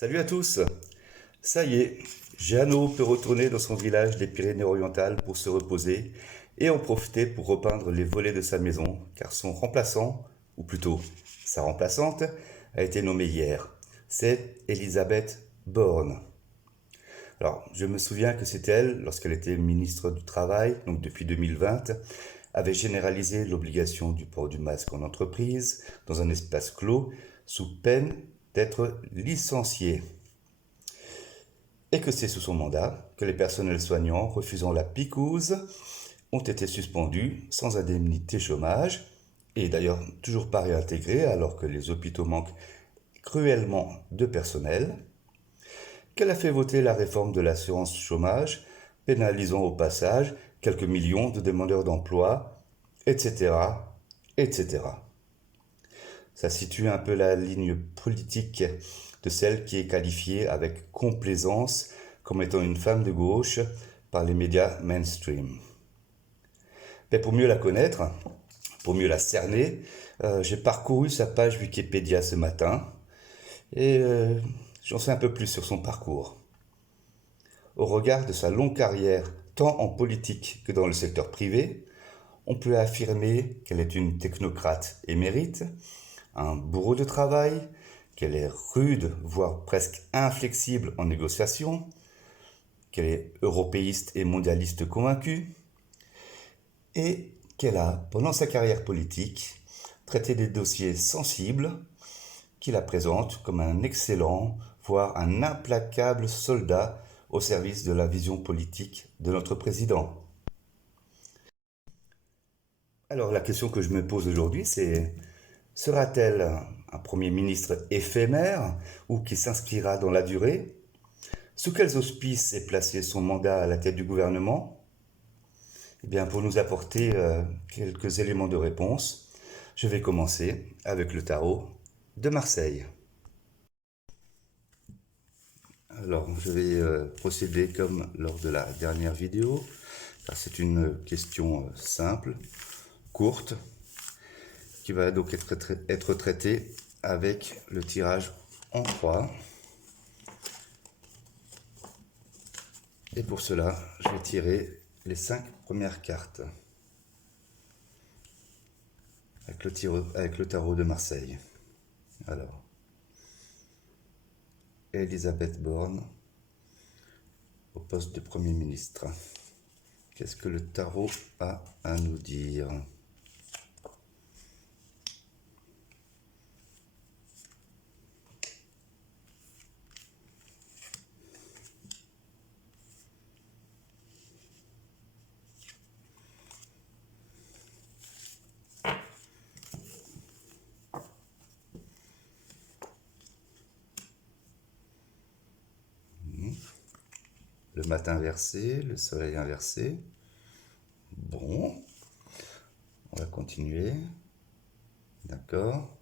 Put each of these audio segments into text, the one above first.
Salut à tous! Ça y est, Jeannot peut retourner dans son village des Pyrénées-Orientales pour se reposer et en profiter pour repeindre les volets de sa maison, car son remplaçant, ou plutôt sa remplaçante, a été nommée hier. C'est Elisabeth Borne. Alors, je me souviens que c'est elle, lorsqu'elle était ministre du Travail, donc depuis 2020, avait généralisé l'obligation du port du masque en entreprise, dans un espace clos, sous peine d'être licenciée. Et que c'est sous son mandat que les personnels soignants refusant la picouse ont été suspendus sans indemnité chômage et d'ailleurs toujours pas réintégrés alors que les hôpitaux manquent cruellement de personnel, qu'elle a fait voter la réforme de l'assurance chômage, pénalisant au passage quelques millions de demandeurs d'emploi, etc., etc. Ça situe un peu la ligne politique de celle qui est qualifiée avec complaisance comme étant une femme de gauche par les médias mainstream. Mais pour mieux la connaître, pour mieux la cerner, j'ai parcouru sa page Wikipédia ce matin et j'en sais un peu plus sur son parcours. Au regard de sa longue carrière, tant en politique que dans le secteur privé, on peut affirmer qu'elle est une technocrate émérite, un bourreau de travail, qu'elle est rude, voire presque inflexible en négociation, qu'elle est européiste et mondialiste convaincue, et qu'elle a, pendant sa carrière politique, traité des dossiers sensibles qui la présentent comme un excellent, voire un implacable soldat au service de la vision politique de notre président. Alors la question que je me pose aujourd'hui, c'est sera-t-elle un Premier ministre éphémère ou qui s'inscrira dans la durée? Sous quels auspices est placé son mandat à la tête du gouvernement? Eh bien, pour nous apporter quelques éléments de réponse, je vais commencer avec le tarot de Marseille. Alors, je vais procéder comme lors de la dernière vidéo, car c'est une question simple, courte, qui va donc être traitée avec le tirage en croix. Et pour cela, je vais tirer les 5 premières cartes avec le tarot de Marseille. Alors, Elisabeth Borne au poste de Premier ministre. Qu'est-ce que le tarot a à nous dire? Le matin inversé, le soleil inversé. Bon, on va continuer. D'accord.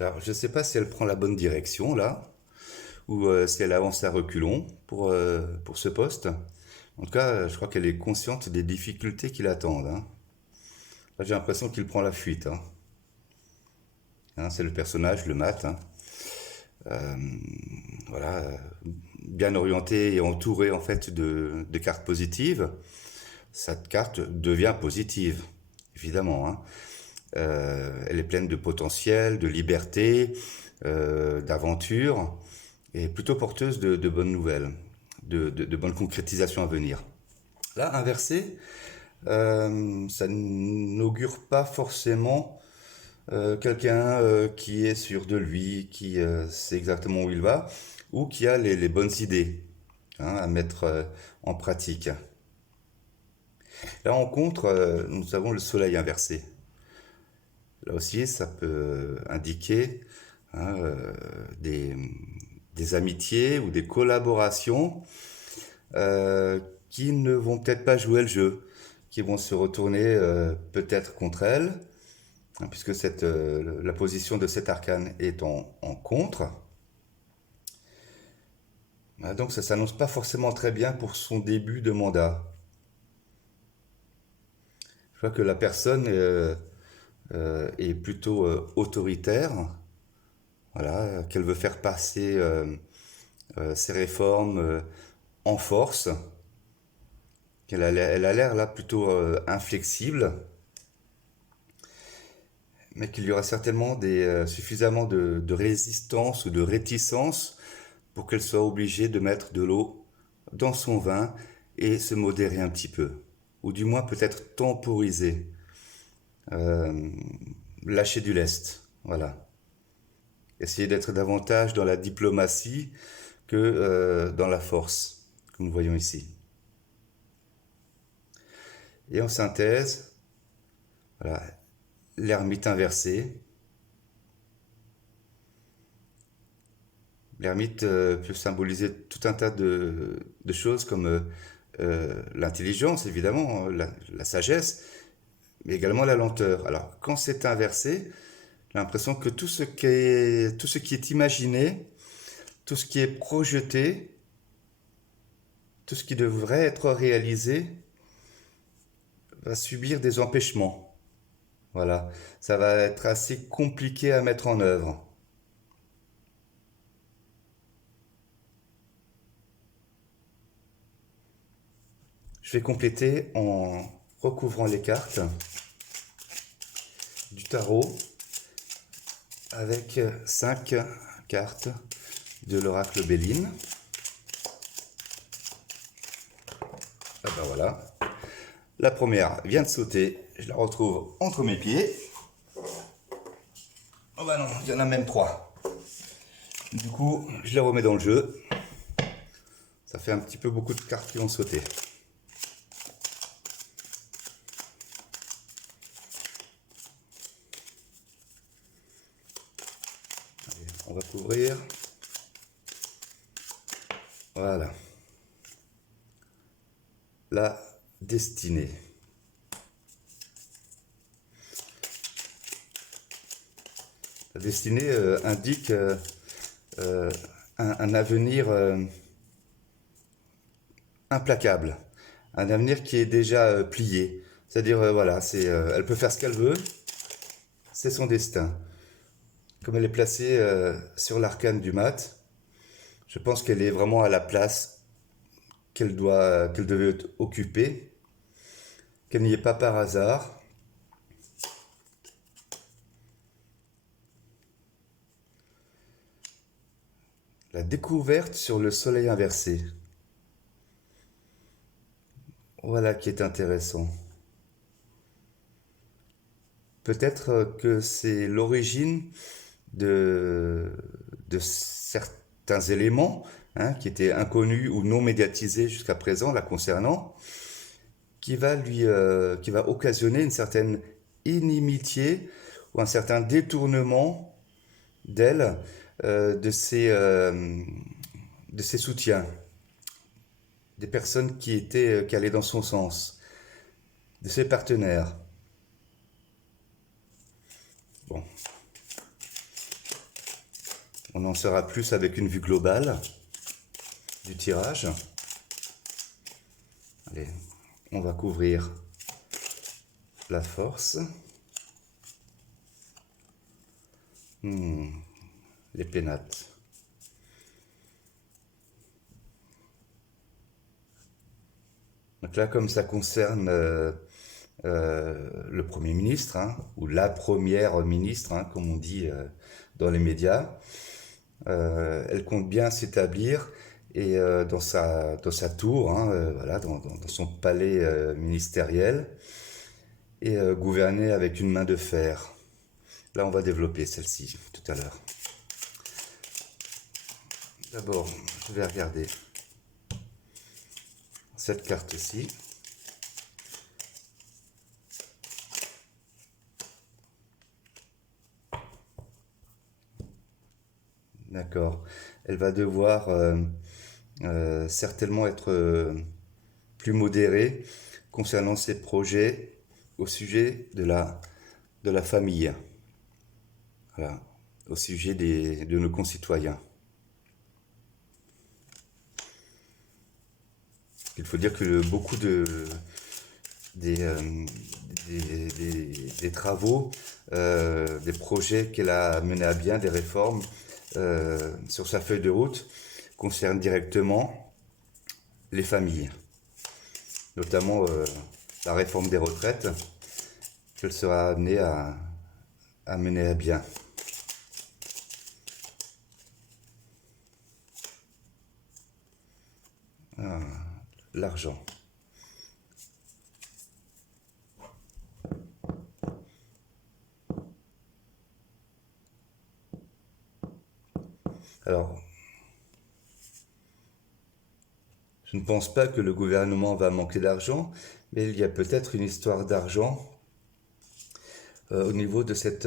Alors, je ne sais pas si elle prend la bonne direction là, ou si elle avance à reculons pour ce poste. En tout cas, je crois qu'elle est consciente des difficultés qui l'attendent, hein. Là, j'ai l'impression qu'il prend la fuite, hein. Hein, c'est le personnage, le mat, hein. Euh, voilà, bien orienté et entouré en fait de cartes positives. Cette carte devient positive, évidemment, hein. Elle est pleine de potentiel, de liberté, d'aventure, et plutôt porteuse de bonnes nouvelles, de bonnes concrétisations à venir. Là, inversé, ça n'augure pas forcément quelqu'un qui est sûr de lui, qui sait exactement où il va, ou qui a les bonnes idées, hein, à mettre en pratique. Là, en contre, nous avons le soleil inversé. Là aussi, ça peut indiquer, hein, des amitiés ou des collaborations qui ne vont peut-être pas jouer le jeu, qui vont se retourner peut-être contre elle, hein, puisque la position de cet arcane est en contre. Ah, donc ça s'annonce pas forcément très bien pour son début de mandat. Je vois que la personne est plutôt autoritaire, voilà, qu'elle veut faire passer ses réformes en force, elle a l'air là plutôt inflexible, mais qu'il y aura certainement suffisamment de résistance ou de réticence pour qu'elle soit obligée de mettre de l'eau dans son vin et se modérer un petit peu, ou du moins peut-être temporiser, euh, lâcher du lest, voilà. Essayer d'être davantage dans la diplomatie que dans la force, comme nous voyons ici. Et en synthèse, voilà, l'ermite inversé. L'ermite peut symboliser tout un tas de choses comme l'intelligence, évidemment, la sagesse, mais également la lenteur. Alors, quand c'est inversé, j'ai l'impression que tout ce qui est imaginé, tout ce qui est projeté, tout ce qui devrait être réalisé va subir des empêchements. Voilà, ça va être assez compliqué à mettre en œuvre. Je vais compléter en recouvrant les cartes du tarot avec 5 cartes de l'oracle Béline. Ah ben voilà. La première vient de sauter, je la retrouve entre mes pieds. Oh bah non, il y en a même 3. Du coup, je les remets dans le jeu. Ça fait un petit peu beaucoup de cartes qui vont sauter. Allez, on va couvrir. Voilà. La destinée. La destinée indique un avenir implacable, un avenir qui est déjà plié. C'est-à-dire, voilà, elle peut faire ce qu'elle veut, c'est son destin. Comme elle est placée sur l'arcane du mat, je pense qu'elle est vraiment à la place qu'elle devait occuper, qu'elle n'y est pas par hasard. La découverte sur le soleil inversé. Voilà qui est intéressant. Peut-être que c'est l'origine de, de certains éléments qui étaient inconnus ou non médiatisés jusqu'à présent la concernant, qui va occasionner une certaine inimitié ou un certain détournement d'elle, de de ses soutiens, des personnes qui allaient dans son sens, de ses partenaires. Bon, on en saura plus avec une vue globale du tirage. Allez, on va couvrir la force. Les pénates. Donc là, comme ça concerne le Premier ministre, ou la Première ministre, comme on dit dans les médias, elle compte bien s'établir et dans sa tour, voilà, dans son palais ministériel, et gouverner avec une main de fer. Là, on va développer celle-ci tout à l'heure. D'abord, je vais regarder cette carte-ci. D'accord. Elle va devoir certainement être plus modérée concernant ses projets au sujet de la famille, voilà, au sujet de nos concitoyens. Il faut dire que beaucoup des, euh, des travaux, des projets qu'elle a menés à bien, des réformes sur sa feuille de route concernent directement les familles, notamment la réforme des retraites qu'elle sera amenée à mener à bien. Ah, l'argent. Alors, je ne pense pas que le gouvernement va manquer d'argent, mais il y a peut-être une histoire d'argent au niveau de cet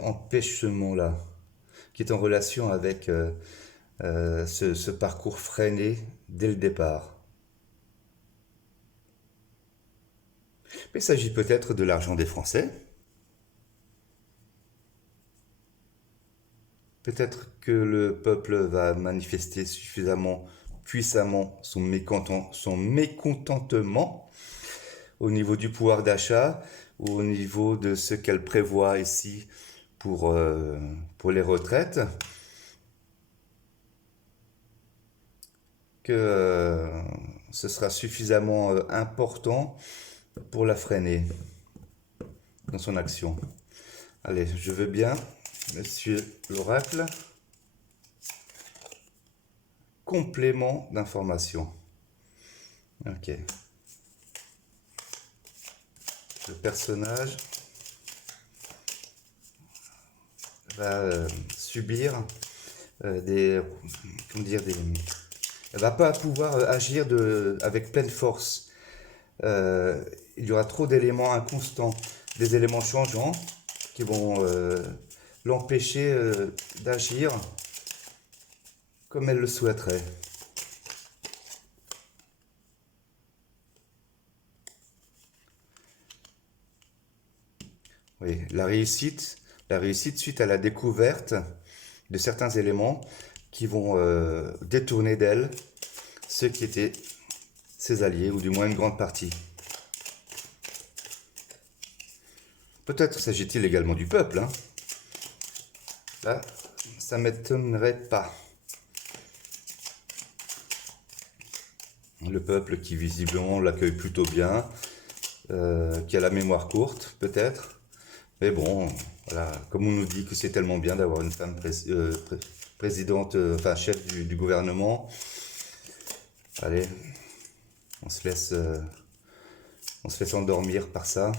empêchement-là, qui est en relation avec ce parcours freiné dès le départ. Mais il s'agit peut-être de l'argent des Français. Peut-être que le peuple va manifester suffisamment puissamment son mécontentement au niveau du pouvoir d'achat ou au niveau de ce qu'elle prévoit ici pour les retraites, que ce sera suffisamment important pour la freiner dans son action. Allez, je veux bien, monsieur l'oracle, complément d'information. Ok. Le personnage va subir comment dire, elle va pas pouvoir agir avec pleine force. Il y aura trop d'éléments inconstants, des éléments changeants qui vont l'empêcher d'agir comme elle le souhaiterait. Oui, la réussite suite à la découverte de certains éléments qui vont détourner d'elle ceux qui étaient ses alliés, ou du moins une grande partie. Peut-être s'agit-il également du peuple, hein. Là, ça ne m'étonnerait pas. Le peuple qui visiblement l'accueille plutôt bien, qui a la mémoire courte, peut-être. Mais bon, voilà, comme on nous dit que c'est tellement bien d'avoir une femme présidente, enfin chef du gouvernement, allez, on se laisse endormir par ça.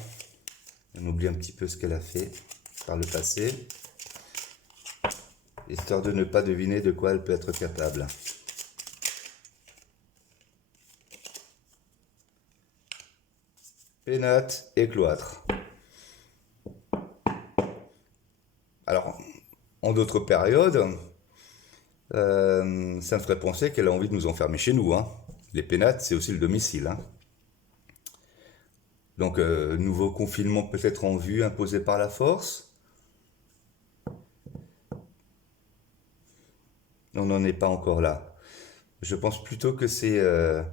On oublie un petit peu ce qu'elle a fait par le passé, histoire de ne pas deviner de quoi elle peut être capable. Pénate et cloître. Alors, en d'autres périodes, ça me ferait penser qu'elle a envie de nous enfermer chez nous, hein. Les pénates, c'est aussi le domicile, hein. Donc, nouveau confinement peut-être en vue, imposé par la force. On n'en est pas encore là. Je pense plutôt que c'est euh,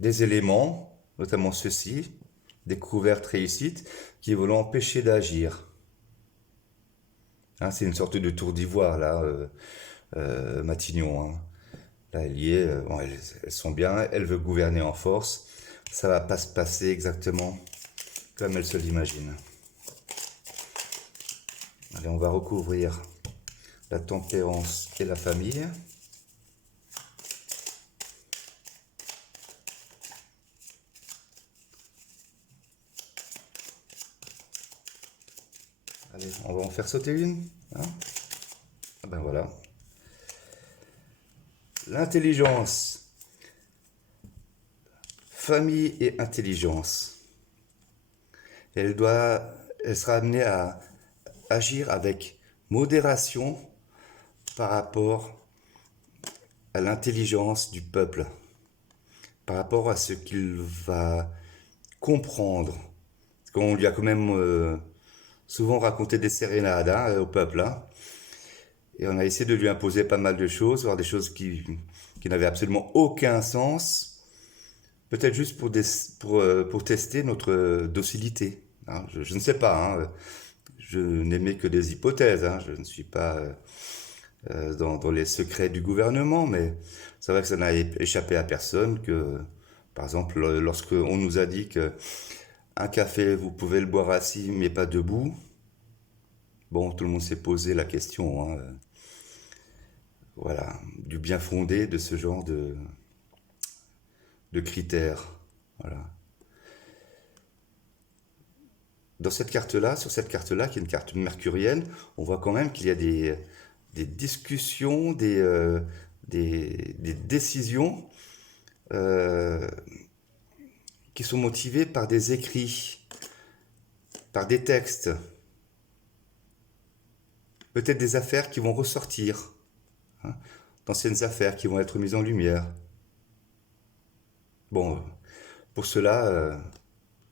des éléments, notamment ceux-ci, découvertes, réussites, qui vont l'empêcher d'agir. Hein, c'est une sorte de tour d'ivoire, là, Matignon, hein. Là, elle y est, bon, elles sont bien, elle veut gouverner en force. Ça va pas se passer exactement comme elle se l'imagine. Allez, on va recouvrir la tempérance et la famille. Allez, on va en faire sauter une, hein. Ah ben voilà. L'intelligence. Famille et intelligence. Elle sera amenée à agir avec modération par rapport à l'intelligence du peuple, par rapport à ce qu'il va comprendre. Parce qu'on lui a quand même souvent raconté des sérénades, hein, au peuple, hein. Et on a essayé de lui imposer pas mal de choses, voire des choses qui qui n'avait absolument aucun sens, peut-être juste pour tester notre docilité, hein. Je ne sais pas, hein. Je n'émets que des hypothèses, hein. Je ne suis pas dans les secrets du gouvernement, mais c'est vrai que ça n'a échappé à personne que, par exemple, lorsque on nous a dit que un café, vous pouvez le boire assis, mais pas debout, bon, tout le monde s'est posé la question, hein, voilà, du bien fondé de ce genre de critères. Voilà. Dans cette carte-là, sur cette carte-là, qui est une carte mercurienne, on voit quand même qu'il y a des discussions, des décisions euh, qui sont motivées par des écrits, par des textes, peut-être des affaires qui vont ressortir, hein, d'anciennes affaires qui vont être mises en lumière. Bon, pour cela,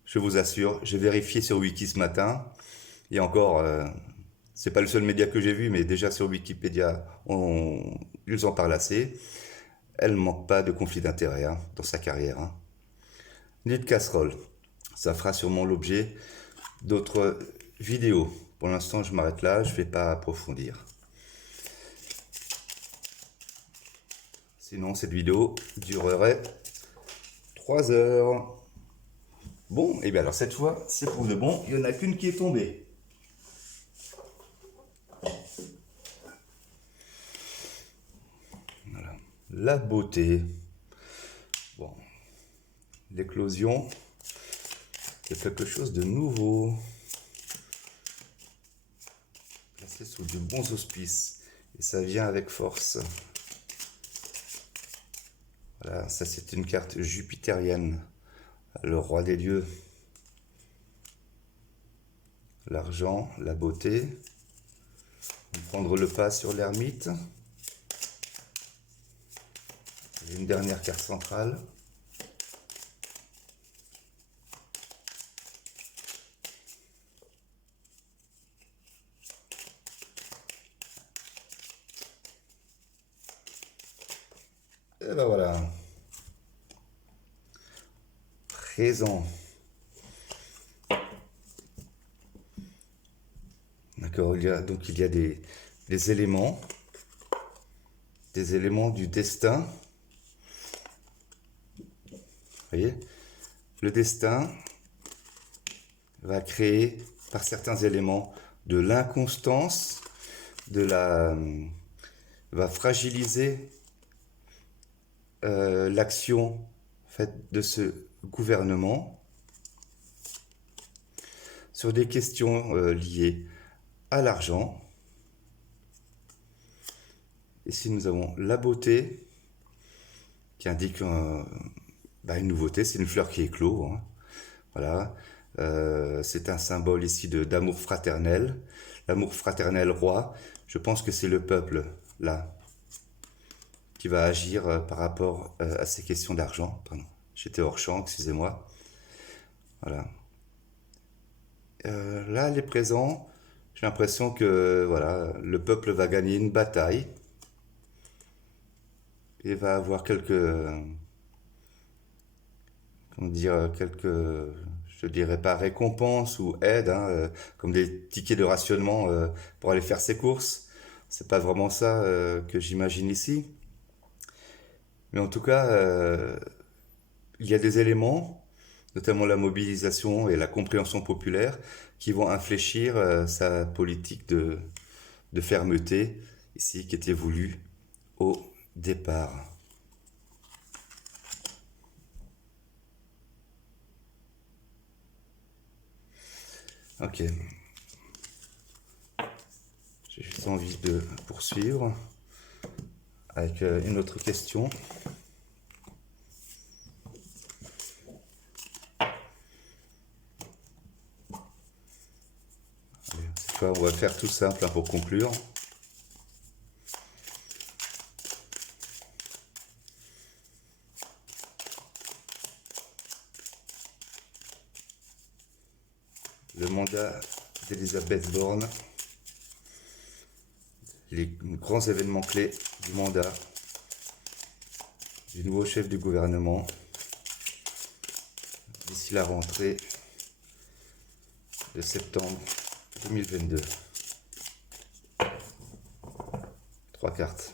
je vous assure, j'ai vérifié sur Wiki ce matin, et encore, c'est pas le seul média que j'ai vu, mais déjà sur Wikipédia, ils en parlent assez. Elle ne manque pas de conflit d'intérêt, hein, dans sa carrière, hein. Ni de casserole. Ça fera sûrement l'objet d'autres vidéos. Pour l'instant, je m'arrête là, je ne vais pas approfondir. Sinon, cette vidéo durerait 3 heures. Bon, et bien alors cette fois, c'est pour de bon, il n'y en a qu'une qui est tombée. Voilà. La beauté. Bon, l'éclosion de quelque chose de nouveau. Placé sous de bons auspices. Et ça vient avec force. Voilà, ça c'est une carte jupitérienne. Le roi des dieux. L'argent, la beauté. On va prendre le pas sur l'ermite. Une dernière carte centrale. Et ben voilà. Présent. D'accord, donc il y a des éléments du destin. Vous voyez, le destin va créer par certains éléments de l'inconstance, va fragiliser l'action faite de ce gouvernement sur des questions liées à l'argent. Ici, nous avons la beauté qui indique une nouveauté, c'est une fleur qui éclot, hein. Voilà. C'est un symbole ici d'amour fraternel. L'amour fraternel roi, je pense que c'est le peuple, là, qui va agir par rapport à ces questions d'argent. Pardon, j'étais hors champ, excusez-moi. Voilà. Là, les présents, j'ai l'impression que voilà, le peuple va gagner une bataille et va avoir comment dire, je dirais pas récompenses ou aides, hein, comme des tickets de rationnement pour aller faire ses courses. C'est pas vraiment ça que j'imagine ici. Mais en tout cas, il y a des éléments, notamment la mobilisation et la compréhension populaire, qui vont infléchir sa politique de fermeté, ici, qui était voulue au départ. Ok. J'ai juste envie de poursuivre avec une autre question. Cette fois, on va faire tout simple, hein, pour conclure. Le mandat d'Elisabeth Borne, les grands événements clés du mandat. du nouveau chef du gouvernement d'ici la rentrée de septembre 2022. 3 cartes.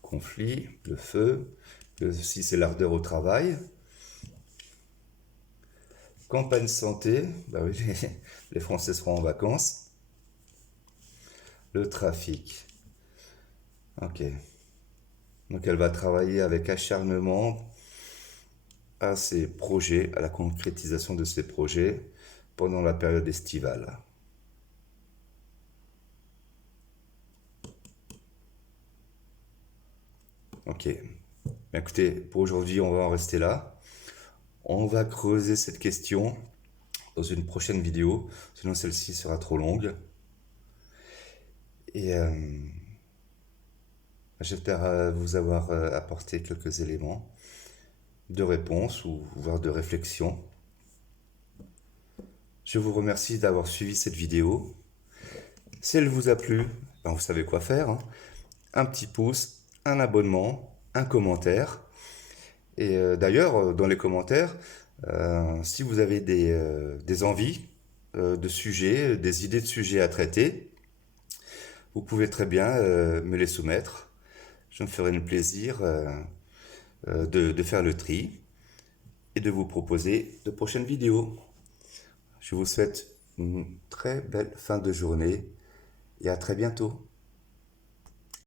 Conflit, le feu, le 6 c'est l'ardeur au travail. Campagne santé, bah oui, les Français seront en vacances. Le trafic. Ok. Donc elle va travailler avec acharnement à ses projets, à la concrétisation de ses projets pendant la période estivale. Ok. Écoutez, pour aujourd'hui, on va en rester là. On va creuser cette question dans une prochaine vidéo, sinon celle-ci sera trop longue. Et j'espère vous avoir apporté quelques éléments de réponse ou voire de réflexion. Je vous remercie d'avoir suivi cette vidéo. Si elle vous a plu, ben vous savez quoi faire, hein. Un petit pouce, un abonnement, un commentaire. Et d'ailleurs, dans les commentaires, si vous avez des envies de sujets, des idées de sujets à traiter, vous pouvez très bien me les soumettre. Je me ferai un plaisir de faire le tri et de vous proposer de prochaines vidéos. Je vous souhaite une très belle fin de journée et à très bientôt.